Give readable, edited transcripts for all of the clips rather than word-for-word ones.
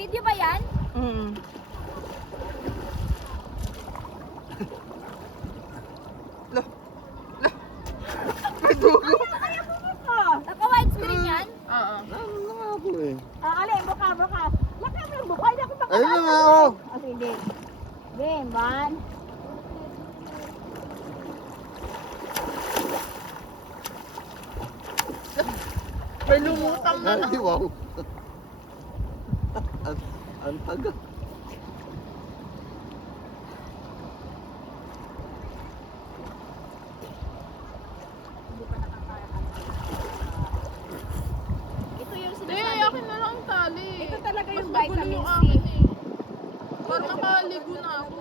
Video ba yan? Lah. Lah. May dugo. Naka-white screen yan? Oo. Ano na nga po eh. Alin, buka. Laki mo yung buka. Hindi ako baka. Ayun na nga oh. Sige. Game, one. May lumutang na Ay, wow. Ang taga. Ito yung Hindi, sinasabi. akin na lang ang tali. Ito talaga yung Mas magulo vitamin yung C. akin eh. Parang nakaligo na ako.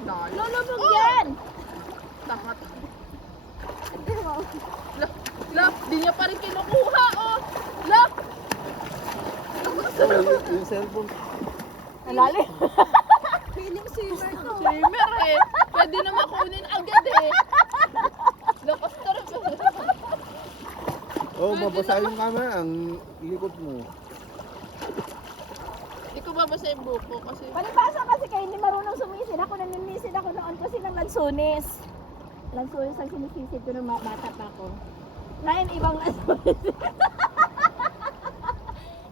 Lalo. Lulubog yan! Tangat. La, di niya pa rin kinukuha, oh. La. Yung cellphone. Nalalim. Feeling saver to. Shimmer eh. Pwede na makunin agad eh. Lakas talaga. Oh, mabasa yung camera. Ang likod mo. Hindi ko babasa yung buko kasi Palibasa kasi kayo hindi marunong sumisid. Ako naninisid ako noon kasi ng lansunis. Lansunis ang sinisisid ko ng bata pa ako. Ngayon ibang lansunis.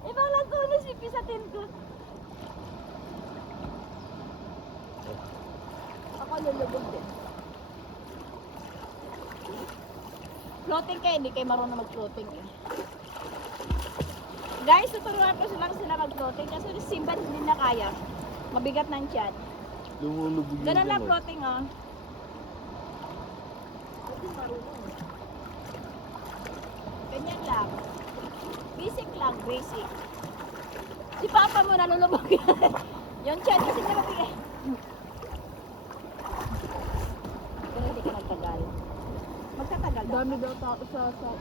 Ibang lansunis pipisatin ko. Ako lulubog din. Floating kayo, hindi kayo marunong mag-floating eh. Guys, tuturuan ko sila mag-floating kasi si Simba hindi na kaya. Mabigat ng tiyan. Lumulubog yung Ganun lang gamot. floating oh. Ganyan lang. Basic lang, basic. Si Papa mo nalulubog yan. Yung tiyan kasi niya mabigat. Pero hindi ka magtagal. Magtatagal daw. dami daw tao sa saud.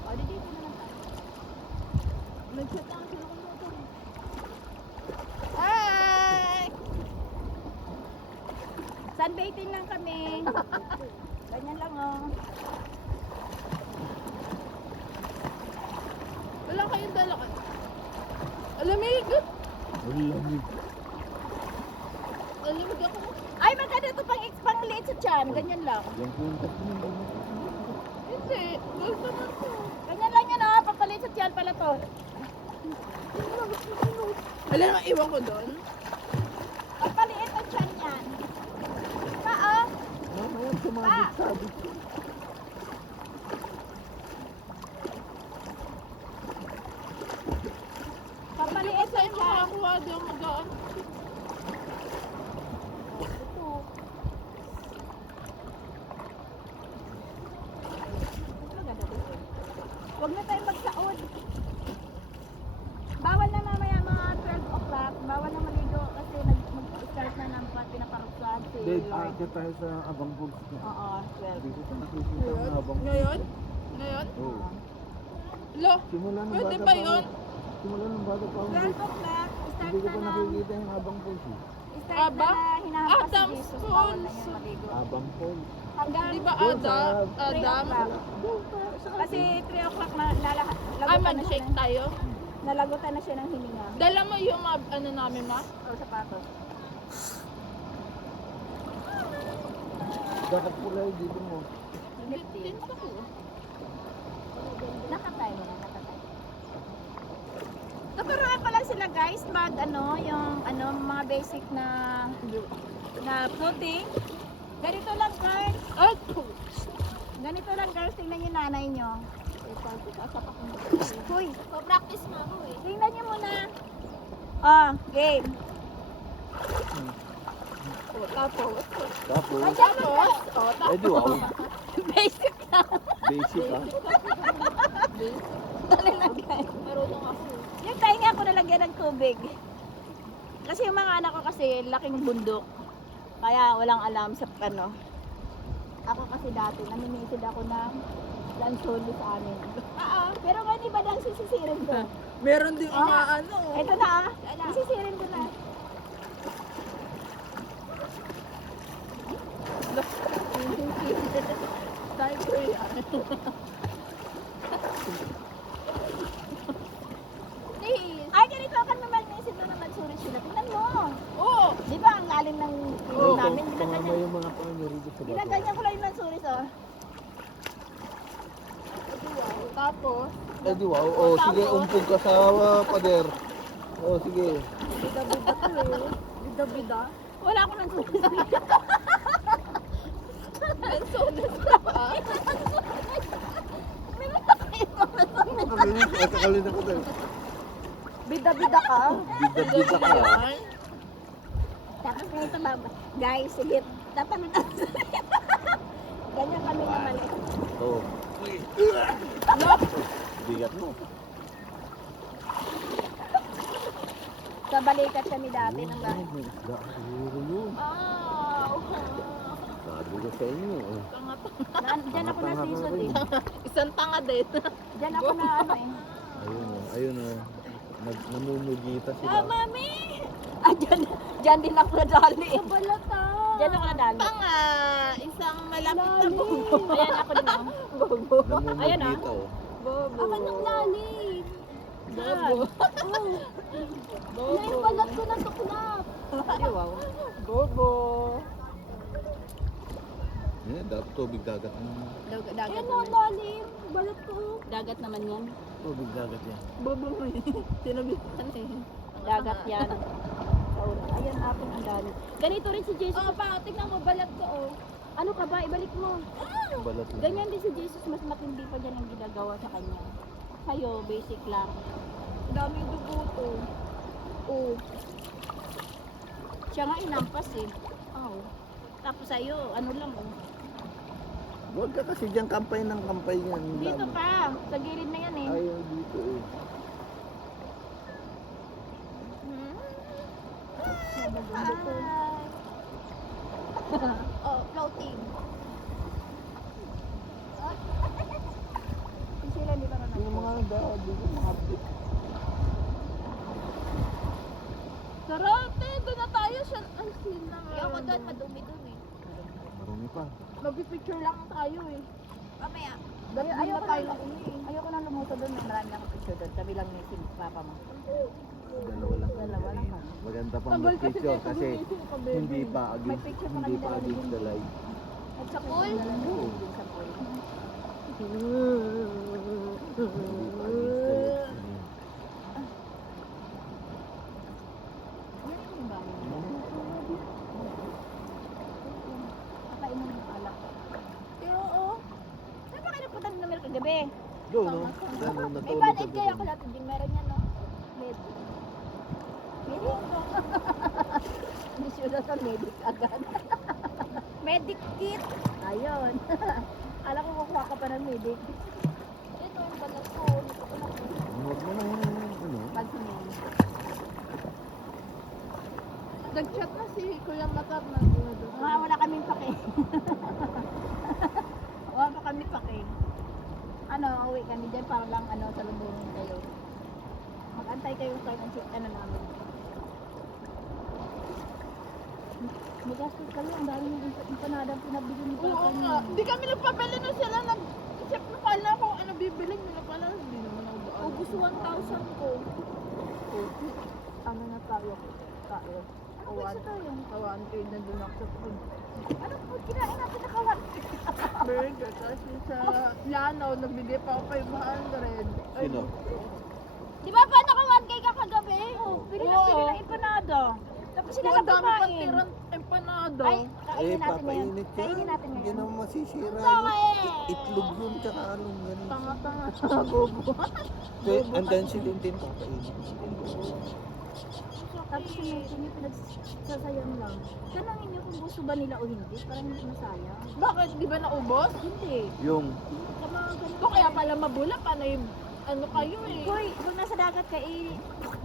O, di dito na lang tayo. Nag-chat lang sila kung motor. Hi! Sunbathing lang kami. Ganyan lang oh. Wala kayong dala ka. Alamig! Malamig. Alamig ako. Ay, maganda ito pang liit sa tiyan. Ganyan lang. Yan po yung tatlo. Hindi. Gusto mo to. Ganyan lang yan oh. Papalit sa tiyan pala to. Alam mo, iwan ko doon. Pagpaliit ang tiyan yan. Pa oh. Mamaya sumabit-sabit. Papaliit Saan ang mo tiyan. makakuha doon mag-aan? Ito. Maganda dito. Huwag na tayong magsaod. Bawal na mamaya mga 12 o'clock. Bawal na maligo kasi mag-start na ng pinaparusad si Dave, Lord. akit tayo sa Abang Bulls. Oo, 12. Dito pa nakikita ang Abang Bulls. Ngayon? Ngayon? Oo. Lo, Simula ng pwede bata ba pa yun? ako. Simula ng bata pa ako. 12 o'clock, start Hindi ko na pa ng nakikita yung Abang Bulls. start Aba? na hinahampas si Adam's Jesus. Bawal na Falls. yan maligo. Abang Bulls. Hanggang Di ba Doon sa- Adam? 3 o'clock. Kasi 3 o'clock na Ay, lagutan na siya mag-shake ng, tayo. nalagutan na siya ng hininga. Dala mo yung ano namin, ma? O sapatos. Dapat pula yung dito mo. Din ako. Nakatay mo na, nakatay. Tuturuan pa lang sila guys mag yung mga basic na floating. Ganito lang guys. Ay, Ganito lang girls, tingnan yung nanay nyo. Hoy, pa-practice mo ako eh. tingnan nyo muna. Ah, game. Tapos, Tapos, Ay, tapos. eh di wow. Basic lang. Basic ah. Dali lang guys. marunong ako. Yung tainga ko nalagyan ng tubig. Kasi yung mga anak ko kasi laking bundok. Kaya walang alam sa ano. Ako kasi dati namimisid ako ng lansoli sa amin. Pero ngayon iba lang sisisirin ko. Meron din Ah. ano. Ito na ah. Sisisirin ko na. Diaper yan. Please. Ay, sa bato. Ginaganyan ko lang yung lansuris, oh. Tapos, Eh di wow. Oh, sige, umpog ka sa pader. Oh, sige. bida-bida to eh. Bida-bida. Wala akong lansuris. Lansones ka pa. Meron na kayo mga lansuris. Kakalinis ako tayo. Bida-bida ka. Bida-bida ka. Yan. Tapos ganito ba, guys, sige, tatanong na. Ganyan kami na mali. Oh. Look, Bigat mo. Sa balikat kami dati ng Ay, may isda. Siguro yun. Sabi ko sa inyo. Eh. Diyan ako na season eh. isang tanga din. Diyan ako na ano eh. Ayun o. Ayun o. Namumugita sila. Ah, mami! Ah, diyan din ako nadali. Balata. Diyan ako nadali. Tanga. Isang malapit na bubo. Ayan ako din ako. Bobo. Ayan, ah. Namumugita o. Bobo. Ako nang lalim. Bobo. Bobo. balat ko na tuklap. Ay, wow. Bobo. Yeah, dapat tubig dagat. Dagat naman. Lalim. Balat ko. Dagat naman yan. Tubig dagat yan. Bobo mo eh. Sinabihan eh. Dagat yan. Ayan ako ang dali. Ganito rin si Jesus. Oh, pa, tignan mo, balat ko oh. Ano ka ba? Ibalik mo. Balat lang. Ganyan din si Jesus. Mas matindi pa dyan ang ginagawa sa kanya. Sa'yo, basic lang. Daming dugo to. Oo. Siya nga inampas eh. Oo. Tapos sa'yo, ano lang oh. Huwag ka kasi dyan kampay ng kampay yan. Dito pa. Sa gilid na yan eh. Ayaw dito eh. Oh, floating. Sila hindi pa na Yung mga daw dito, mga bit. Sarate, doon na tayo siya. Ay, sina nga. Ayoko doon, madumi-dumi. Marumi pa. Magpipicture lang tayo eh. Mamaya. Dahil Ayoko na tayo na, lang uli eh. ayoko na lumuto doon. May marami akong picture doon. Sabi lang ni Papa mo. Dalawa lang. Dalawa lang. Maganda pa Tagal kasi mag-picture tayo kasi gumising pa, baby. hindi pa May against, picture pa hindi kami pa dalawa against din. the light. At sa pool? Oo. Din sa pool. Hindi pa against the light. Yan yung bahay niya. Kakainom ng alak. Oo. Saan ba kayo nagpunta ng numero kagabi? Go, no? Dahil May natulog band-aid ka kaya doon. ako lahat. Hindi meron yan, no? Medic. Medic? Hindi siya na sa medic agad. Medic kit. Ayun. Alam ko kukuha ka pa ng medic. Ito yung balat ko. Huwag mo na ano. Pag sumili. Nag-chat na si Kuya Matar na doon. Wala kaming pake. Wala pa kami pake. Ano, uwi kami dyan para lang ano, salubungin kayo. Mag-antay kayo sa ano namin. Magastos kayo, ang dami yung empanadang pinabili ni Oo Papa nga. niyo. Hindi kami nagpabili na sila. Nag-isip na pala kung ano bibilin nila pala. Hindi naman ako doon. Ubus 1,000 ko. Ano na tayo? Tayo. Ano ba sa tayo? Kawan kayo na doon ako sa food. Ano po kinain natin na kawan? Burger. Kasi sa Lanaw, nagbigay pa ako 500. Ay, Sino? Di ba pa naka 1K ka kagabi? Oo, bili na Oo. bili ng empanada. Tapos sila ang dami pang nagkakain. tirang empanado. Ay, kainin natin ngayon. papainit yan. Kainin natin Hindi ngayon. naman masisira. Tama yun. eh. Itlog yun, tsaka anong ganun. Tanga-tanga. Bobo. And then si Tintin papainit. Tapos si Mason yung pinagsasayan lang. Tanangin niyo kung gusto ba nila o hindi. Parang hindi masaya. Bakit? Di ba naubos? Hindi. Yung, Sa mga ganun. Ito kaya pala mabula. Panay, ano kayo eh. Hoy, kung nasa dagat ka,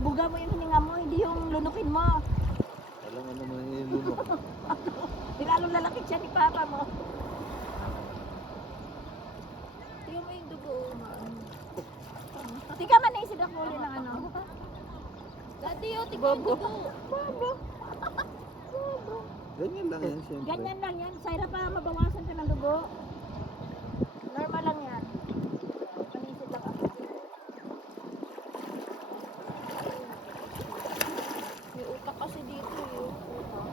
buga mo yung hininga mo, hindi yung lunukin mo. alam nga naman yung lunok. Lalong lalaki siya ni Papa mo. Tingnan mo yung dugo. Tika man naisip ako ulit ng ano. Dati yun, tika yung dugo. Ganyan lang yan, siyempre. Ganyan lang yan. Sayra pa mabawasan ka ng dugo. Normal lang yan. Manisip lang ako. May utak kasi dito eh. Utak.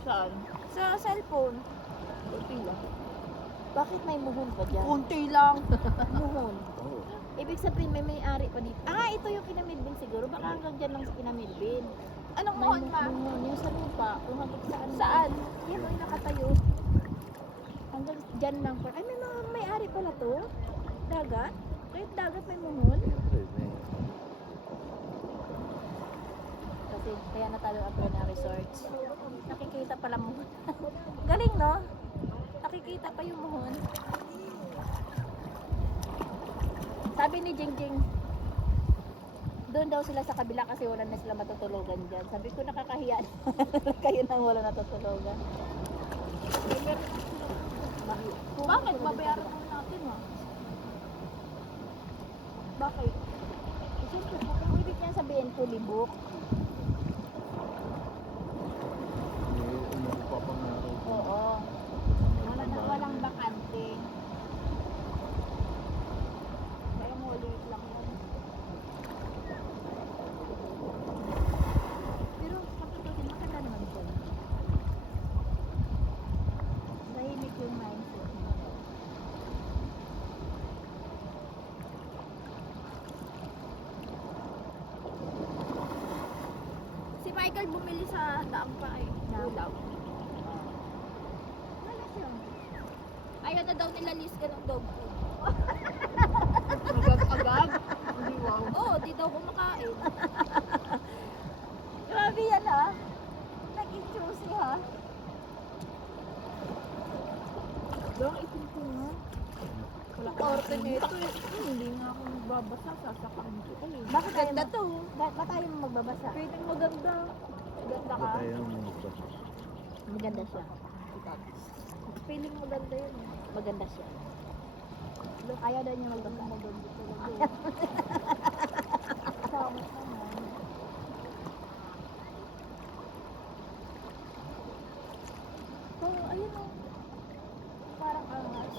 Saan? Sa cellphone. Kunti lang. Bakit may muhon pa dyan? Kunti lang. Muhon. Oo. Ibig sabihin may may-ari pa dito. Ah, ito yung kinamilbin siguro. Baka hanggang dyan lang sa kinamilbin. Anong May muhon ma? muhon. Yung sa lupa. Kung hanggang saan. Saan? Yan o, yung nakatayo. Hanggang dyan lang pa. Ay, may mga may-ari pala to. Dagat. Kahit dagat may muhon. Siyempre, may... Kasi kaya natalo ang na resorts. Nakikita pala muhon. Galing, no? Nakikita pa yung muhon. Sabi ni Jingjing, doon daw sila sa kabila kasi wala na sila matutulugan dyan. Sabi ko, nakakahiya. Kayo nang wala natutulugan. Bakit? Babayaran naman natin ha. Bakit? Siyempre, kung ibig niya sabihin, fully book. May umupo pa pang araw. Oo. Walang bakante. Kaya ulit lang yan. Pero kapag maganda naman dyan. Tahimik yung mindset. Si Michael bumili sa daang pa eh. Ulaw. Malas yun. Ayaw na daw nila list ka ng dog food. Agad-agad? Hindi wow. Oo, di daw kumakain. Grabe yan ha. Naging juicy ha. Doon itin ko nga. Wala korte nito eh. Hindi nga ako magbabasa, sasakain ko eh. Bakit tayo Ganda to. Ba't tayo magbabasa? Pwedeng maganda. Maganda Ba ka? tayo magbasa? Maganda siya. Feeling maganda yun eh. Maganda siya. Ayaw daw niya magbasa. Maganda talaga. Sama naman. Pero ayun o. Parang angas.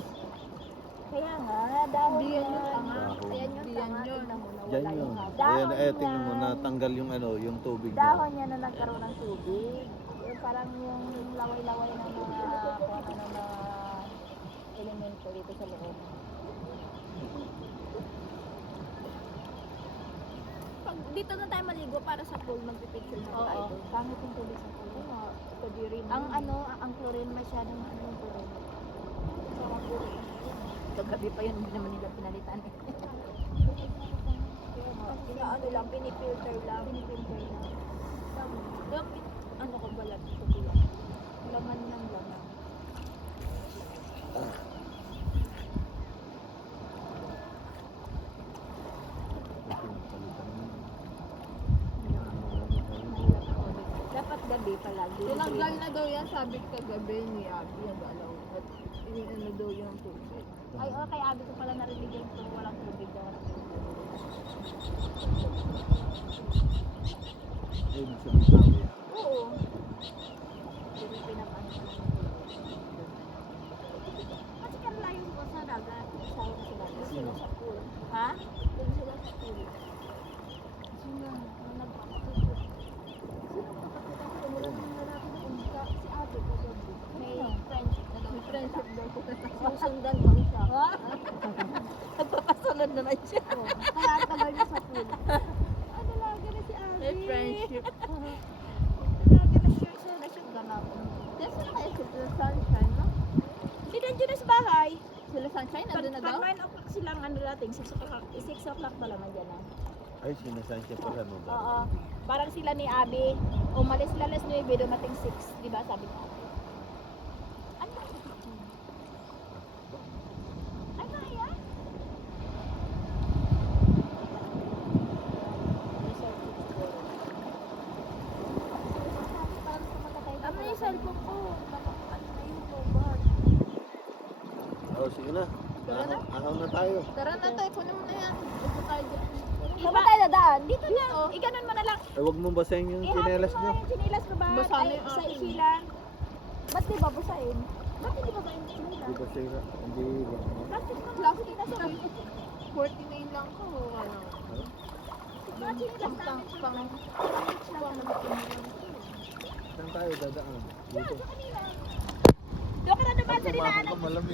Kaya nga, dahon Hindi yan yan. yung tanga. Dahon. Ayan yung Hindi yan tanga. yun. Tingnan mo, Diyan nawala yun. yung haba. Ayan, Dahon tingnan mo, yan. natanggal yung ano, yung tubig niya. Dahon niya na nagkaroon ng tubig. Yung parang yung laway-laway ng mga kung ano ng mga elemento dito sa loob. Pag dito na tayo maligo para sa pool, magpipicture na tayo. Oo, pangit yung tubig sa Oo kulay. nga, kadiri na Ang yun. ano, ang chlorine masyadong ano yung chlorine. Kagabi pa yun, hindi naman nila pinalitan eh. Kaya ano lang, pinipilter lang. Pinipinter na. Yung ano ko balat ito pila. Laman ng laman. Dapat gabi palagi. Tinanggal na daw yan, sabi kagabi ni Abby, nag-alaw. At ano daw yung tubig. Ay, okay, abi ko pala narinig yung kung walang tubig daw. Ayun, sabi-sabi. Oo. Hindi pinapano ko. Kasi kaya layo ko sa dagat. Sa sila. Sino? Sa pool. Ha? Doon sila sa pool. Sino? Ang nagpapatulog. Sino papatulog? Wala nang lalaki na umika. Si ate ko gabi. May friendship na daw. May friendship daw ko. Susundan daw siya. Ha? Nagpapasunod naman siya. Kaya ang tagal niya sa pool. Ay, dalaga na si ate. May friendship. Dalaga na siya. So, na siyang ganap. Kasi na kayo sila sunshine, no? Hindi nandiyan na sa bahay. Sila sunshine, nandun na daw? Pag 9 o'clock silang ano dating, 6 o'clock pala nandiyan na. Ay, sinasahan siya pala, no? Oo. Parang sila ni Abby, umalis sila alas 9, dumating 6. Di ba sabi ni Abby? Ano? Ay, kaya? Resort siguro. Parang pumunta tayo. Ano yung cellphone ko? Ano na yung robot? Oh, sige na. Tara na. Ahaw na tayo. Tara na tayo, kunin mo na yan. Ito tayo dyan. Saan ba tayo dadaan? Dito na. Iganon mo na lang. Ay, huwag mong basahin yung Ihapon tsinelas mo niyo. yung sinilas ko ba? Basa na Ay, yung sa akin. isilan. Ba't di ba busain? Ba't hindi ba yung sinilas? Di ba sira? Hindi ba? Plastic na Plastic na sa 49 lang ko. Ano? Ba't sinilas namin Pang, sa pang, lang. pang, Saan tayo dadaan? Dito. Doon ka na naman sa Pag pumasok dinaanan. ka, malamig.